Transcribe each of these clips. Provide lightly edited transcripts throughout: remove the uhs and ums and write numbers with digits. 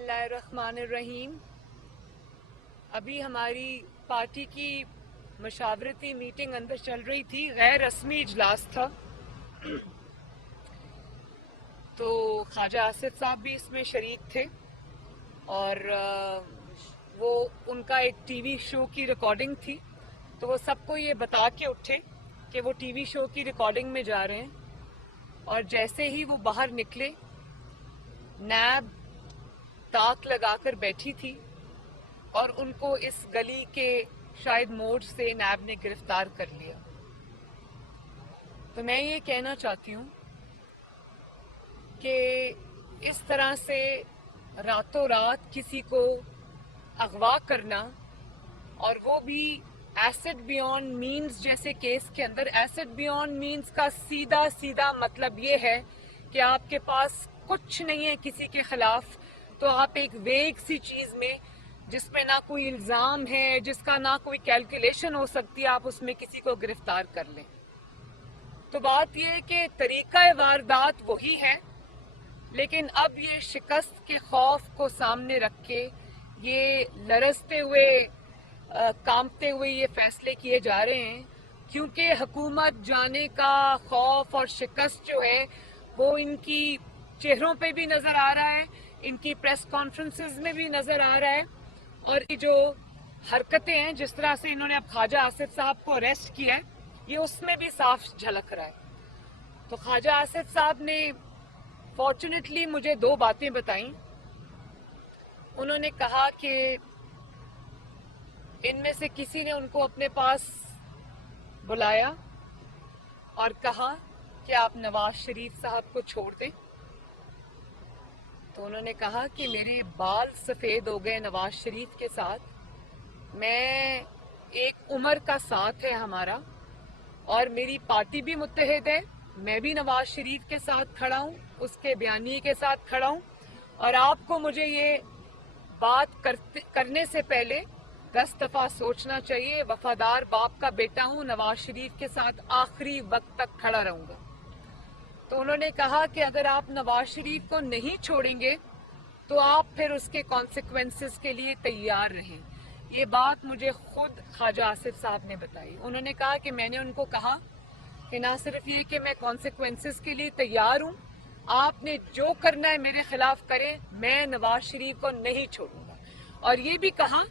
बिस्मिल्लाहिर्रहमानिर्रहीम। अभी हमारी पार्टी की मशावरती मीटिंग अंदर चल रही थी, गैर रस्मी इजलास था। तो ख्वाजा आसिफ साहब भी इसमें शरीक थे और वो उनका एक टीवी शो की रिकॉर्डिंग थी। तो वो सबको ये बता के उठे कि वो टीवी शो की रिकॉर्डिंग में जा रहे हैं, और जैसे ही वो बाहर निकले नैब ताक लगाकर बैठी थी और उनको इस गली के शायद मोड़ से नैब ने गिरफ्तार कर लिया। तो मैं ये कहना चाहती हूँ कि इस तरह से रातों रात किसी को अगवा करना, और वो भी एसिड बियॉन्ड मीन्स जैसे केस के अंदर। एसिड बियॉन्ड मीन्स का सीधा सीधा मतलब ये है कि आपके पास कुछ नहीं है किसी के खिलाफ, तो आप एक वेग सी चीज में जिसमें ना कोई इल्जाम है, जिसका ना कोई कैलकुलेशन हो सकती है, आप उसमें किसी को गिरफ्तार कर लें। तो बात यह है कि तरीका वारदात वही है, लेकिन अब ये शिकस्त के खौफ को सामने रख के ये लरजते हुए कांपते हुए ये फैसले किए जा रहे हैं, क्योंकि हुकूमत जाने का खौफ और शिकस्त जो है वो इनकी चेहरों पे भी नजर आ रहा है, इनकी प्रेस कॉन्फ्रेंसेस में भी नजर आ रहा है, और ये जो हरकतें हैं जिस तरह से इन्होंने अब ख्वाजा आसिफ साहब को अरेस्ट किया है, ये उसमें भी साफ झलक रहा है। तो ख्वाजा आसिफ साहब ने फॉर्चुनेटली मुझे दो बातें बताई। उन्होंने कहा कि इनमें से किसी ने उनको अपने पास बुलाया और कहा कि आप नवाज शरीफ साहब को छोड़ दें। तो उन्होंने कहा कि मेरे बाल सफ़ेद हो गए नवाज शरीफ के साथ, मैं एक उम्र का साथ है हमारा, और मेरी पार्टी भी मुत्तहिद है, मैं भी नवाज शरीफ के साथ खड़ा हूँ, उसके बयानी के साथ खड़ा हूँ, और आपको मुझे ये बात करने से पहले 10 दफा सोचना चाहिए। वफादार बाप का बेटा हूँ, नवाज शरीफ के साथ आखिरी वक्त तक खड़ा रहूंगा। तो उन्होंने कहा कि अगर आप नवाज शरीफ को नहीं छोड़ेंगे तो आप फिर उसके कॉन्सिक्वेंसेस के लिए तैयार रहें। ये बात मुझे खुद ख्वाजा आसिफ साहब ने बताई। उन्होंने कहा कि मैंने उनको कहा कि ना सिर्फ ये कि मैं कॉन्सिक्वेंसेस के लिए तैयार हूँ, आपने जो करना है मेरे खिलाफ करें, मैं नवाज शरीफ को नहीं छोड़ूंगा। और ये भी कहा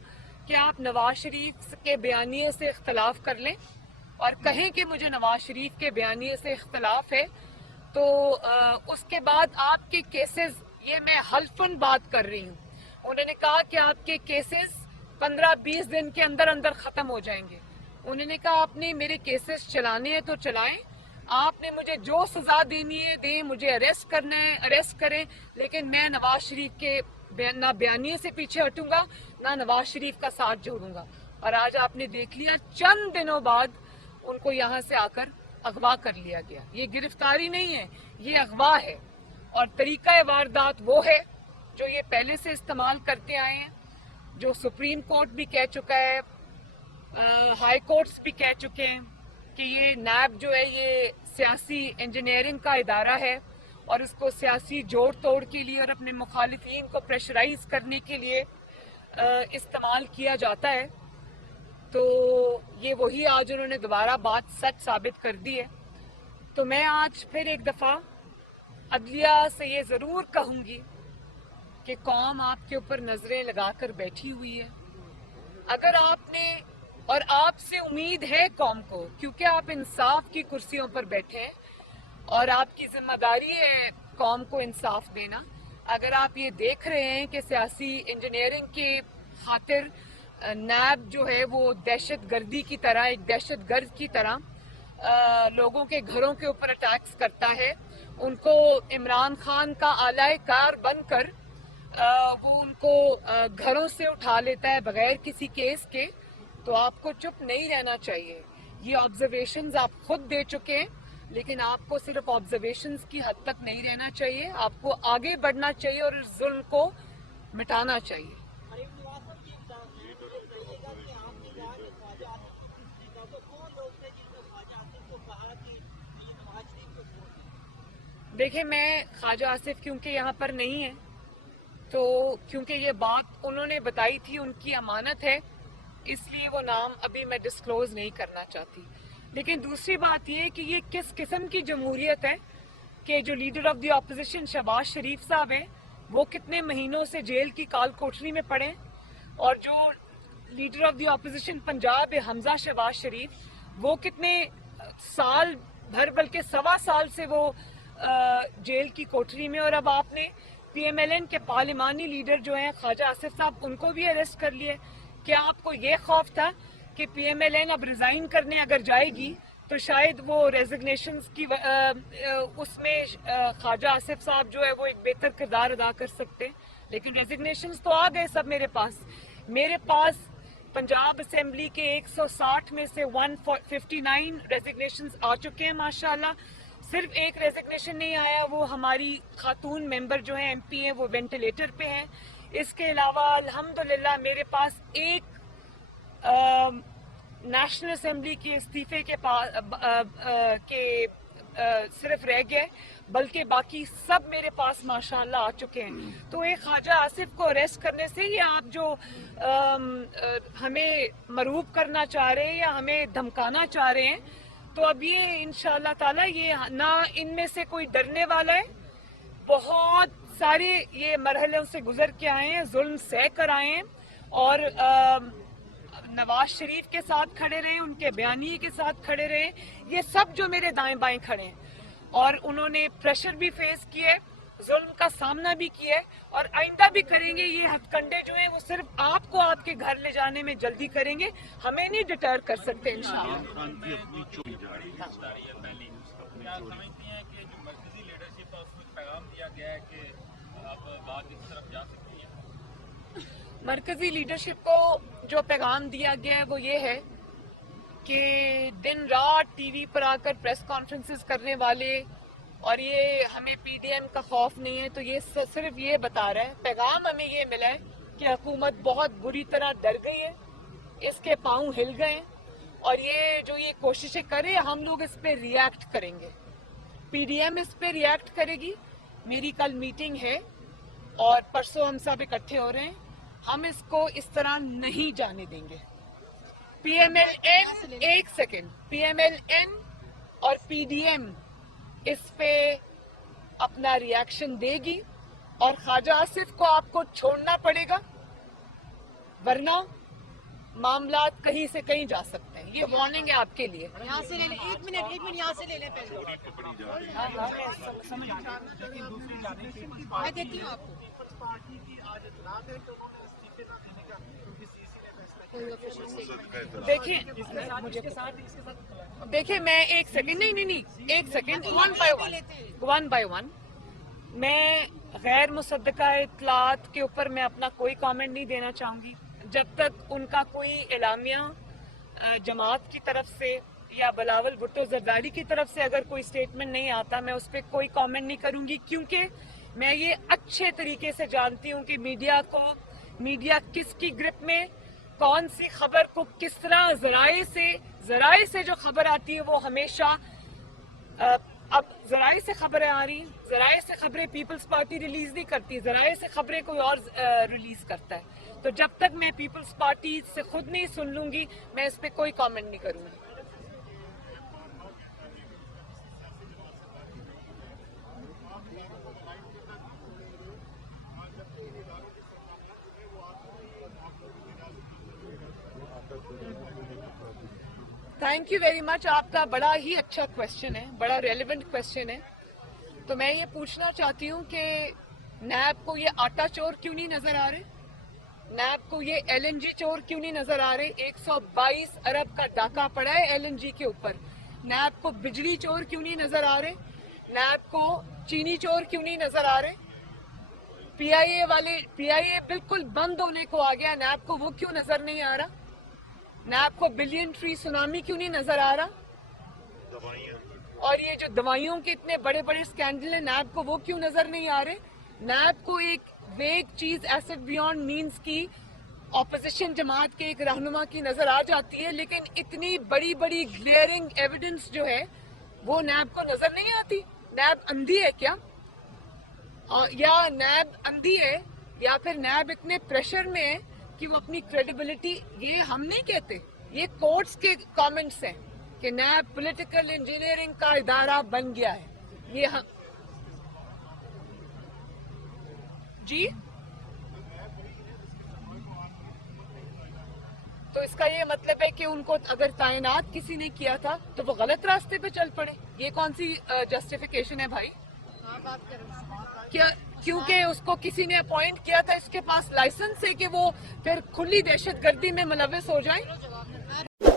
कि आप नवाज शरीफ के बयानिए से इख्तलाफ कर लें और कहें कि मुझे नवाज शरीफ के बयानिए से इख्तलाफ है, तो उसके बाद आपके केसेस, ये मैं हल्फन बात कर रही हूँ, उन्होंने कहा कि आपके केसेस 15-20 दिन के अंदर अंदर खत्म हो जाएंगे। उन्होंने कहा आपने मेरे केसेस चलाने हैं तो चलाएं, आपने मुझे जो सजा देनी है दें, मुझे अरेस्ट करना है अरेस्ट करें, लेकिन मैं नवाज शरीफ के ना बयानिए से पीछे हटूंगा, ना नवाज शरीफ का साथ जोड़ूंगा। और आज आपने देख लिया, चंद दिनों बाद उनको यहाँ से आकर अगवा कर लिया गया। ये गिरफ्तारी नहीं है, ये अगवा है, और तरीका वारदात वो है जो ये पहले से इस्तेमाल करते आए हैं, जो सुप्रीम कोर्ट भी कह चुका है, हाई कोर्ट्स भी कह चुके हैं कि ये नैब जो है ये सियासी इंजीनियरिंग का इदारा है, और इसको सियासी जोड़ तोड़ के लिए और अपने मुखालिफिन को प्रेशराइज करने के लिए इस्तेमाल किया जाता है। तो ये वही आज उन्होंने दोबारा बात सच साबित कर दी है। तो मैं आज फिर एक दफ़ा अदलिया से ये ज़रूर कहूँगी कि कौम आपके ऊपर नज़रें लगाकर बैठी हुई है। अगर आपने, और आपसे उम्मीद है कौम को, क्योंकि आप इंसाफ की कुर्सियों पर बैठे हैं और आपकी जिम्मेदारी है कौम को इंसाफ देना। अगर आप ये देख रहे हैं कि सियासी इंजीनियरिंग के खातिर नैब जो है वो दहशत गर्दी की तरह, एक दहशत गर्द की तरह लोगों के घरों के ऊपर अटैक्स करता है, उनको इमरान खान का आलाए कार बनकर वो उनको घरों से उठा लेता है बगैर किसी केस के, तो आपको चुप नहीं रहना चाहिए। ये ऑब्जर्वेशंस आप खुद दे चुके हैं, लेकिन आपको सिर्फ ऑब्जर्वेशंस की हद तक नहीं रहना चाहिए, आपको आगे बढ़ना चाहिए और इस जुल्म को मिटाना चाहिए। देखिए, मैं ख्वाजा आसिफ क्योंकि यहाँ पर नहीं है, تو کیونکہ یہ بات انہوں نے بتائی تھی، ان کی امانت ہے، اس لیے وہ نام ابھی میں ڈسکلوز نہیں کرنا چاہتی. لیکن دوسری بات یہ کہ یہ کس قسم کی جمہوریت ہے کہ جو leader of the opposition Shehbaz Sharif صاحب ہیں وہ کتنے مہینوں سے جیل کی کال کوٹری میں پڑے، اور جو leader of the opposition Punjab ہے حمزہ شہباز شریف وہ کتنے سال بھر بلکہ 1.25 سال سے وہ جیل کی کوٹری میں. اور اب آپ نے پی ایم ایل این کے پارلیمانی لیڈر جو ہیں خواجہ آصف صاحب ان کو بھی اریسٹ کر لیے. کیا آپ کو یہ خوف تھا کہ پی ایم ایل این اب ریزائن کرنے اگر جائے گی تو شاید وہ ریزگنیشنز کی اس میں خواجہ آصف صاحب جو ہے وہ ایک بہتر کردار ادا کر سکتے؟ لیکن ریزگنیشنز تو آ گئے سب میرے پاس پنجاب اسمبلی کے 160 میں سے 159 ریزگنیشنز آ چکے ہیں ماشاءاللہ. صرف ایک ریزگنیشن نہیں آیا، وہ ہماری خاتون ممبر جو ہیں ایم پی ہیں وہ وینٹیلیٹر پہ ہیں. اس کے علاوہ الحمدللہ میرے پاس ایک نیشنل اسمبلی کے استعفے کے صرف رہ گئے، بلکہ باقی سب میرے پاس ماشاءاللہ آ چکے ہیں. تو ایک خواجہ آصف کو اریسٹ کرنے سے یہ آپ جو ہمیں مروب کرنا چاہ رہے ہیں یا ہمیں دھمکانا چاہ رہے ہیں، تو اب یہ انشاءاللہ تعالی یہ نہ ان میں سے کوئی ڈرنے والا ہے. بہت سارے یہ مرحلوں سے گزر کے آئے ہیں، ظلم سہ کر آئے ہیں، اور نواز شریف کے ساتھ کھڑے رہے، ان کے بیانیے کے ساتھ کھڑے رہے. یہ سب جو میرے دائیں بائیں کھڑے ہیں اور انہوں نے پریشر بھی فیس کیے، ظلم کا سامنا بھی کیا ہے، اور آئندہ بھی کریں گے. یہ ہتھ کنڈے جو ہیں وہ صرف آپ کو آپ کے گھر لے جانے میں جلدی کریں گے، ہمیں نہیں ڈٹر کر سکتے انشاءاللہ. مرکزی لیڈرشپ کو جو پیغام دیا گیا ہے وہ یہ ہے کہ دن رات ٹی وی پر آ کر پریس کانفرنسز کرنے والے، اور یہ ہمیں پی ڈی ایم کا خوف نہیں ہے، تو یہ صرف یہ بتا رہا ہے، پیغام ہمیں یہ ملا ہے کہ حکومت بہت بری طرح ڈر گئی ہے، اس کے پاؤں ہل گئے ہیں، اور یہ جو یہ کوششیں کرے ہم لوگ اس پہ ری ایکٹ کریں گے. پی ڈی ایم اس پہ ری ایکٹ کرے گی. میری کل میٹنگ ہے اور پرسوں ہم سب اکٹھے ہو رہے ہیں. ہم اس کو اس طرح نہیں جانے دیں گے. پی ایم ایل این، ایک second, P M L N اور پی ڈی ایم اس پہ اپنا ری ایکشن دے گی، اور خواجہ آصف کو آپ کو چھوڑنا پڑے گا، ورنہ معاملات کہیں سے کہیں جا سکتے ہیں. یہ وارننگ ہے آپ کے لیے. یہاں سے لے لیں، ایک منٹ یہاں سے لے لیں پہلے. میں دیکھتی ہوں آپ کو. دیکھیں میں ایک سیکنڈ، نہیں ایک سیکنڈ، ون بائی ون. میں غیر مصدقہ اطلاعات کے اوپر میں اپنا کوئی کامنٹ نہیں دینا چاہوں گی جب تک ان کا کوئی اعلامیہ جماعت کی طرف سے یا بلاول بھٹو زرداری کی طرف سے اگر کوئی اسٹیٹمنٹ نہیں آتا، میں اس پہ کوئی کامنٹ نہیں کروں گی، کیونکہ میں یہ اچھے طریقے سے جانتی ہوں کہ میڈیا کس کی گرپ میں، کون سی خبر کو کس طرح ذرائع سے جو خبر آتی ہے وہ ہمیشہ اب ذرائع سے خبریں آ رہی ہیں، ذرائع سے خبریں پیپلز پارٹی ریلیز نہیں کرتی، ذرائع سے خبریں کوئی اور ریلیز کرتا ہے. تو جب تک میں پیپلز پارٹی سے خود نہیں سن لوں گی میں اس پہ کوئی کامنٹ نہیں کروں گی. Thank you very much. آپ کا بڑا ہی اچھا کوشچن ہے، بڑا ریلیونٹ کوشچن ہے. تو میں یہ پوچھنا چاہتی ہوں کہ نیب کو یہ آٹا چور کیوں نہیں نظر آ رہے؟ نیب کو یہ ایل این جی چور کیوں نہیں نظر آ رہے؟ 122 ارب کا ڈاکہ پڑا ہے ایل این جی کے اوپر. نیب کو بجلی چور کیوں نہیں نظر آ رہے؟ نیب کو چینی چور کیوں نہیں نظر آ رہے؟ پی آئی اے بالکل بند ہونے کو آ گیا، نیب کو وہ کیوں نظر نہیں آ رہا؟ نیب کو بلین ٹری سونامی کیوں نہیں نظر آ رہا؟ اور یہ جو دوائیوں کے اتنے بڑے بڑے اسکینڈل ہیں نیب کو وہ کیوں نظر نہیں آ رہے؟ نیب کو ایک ویگ چیز ایسٹ بیونڈ مینز کی اپوزیشن جماعت کے ایک رہنما کی نظر آ جاتی ہے، لیکن اتنی بڑی بڑی گلیئرنگ ایویڈنس جو ہے وہ نیب کو نظر نہیں آتی. نیب اندھی ہے کیا؟ یا نیب اندھی ہے या फिर नैब इतने प्रेशर में है कि वो अपनी क्रेडिबिलिटी, ये हम नहीं कहते, ये कोर्ट्स के कमेंट्स हैं कि नैब पॉलिटिकल इंजीनियरिंग का इदारा बन गया है, ये हम जी। तो इसका ये मतलब है कि उनको अगर तैनात किसी ने किया था तो वो गलत रास्ते पे चल पड़े, ये कौन सी जस्टिफिकेशन है भाई? हाँ, बात करें। क्या क्योंकि उसको किसी ने अपॉइंट किया था, इसके पास लाइसेंस है कि वो फिर खुली दहशतगर्दी में मुलविस हो जाए? जवाब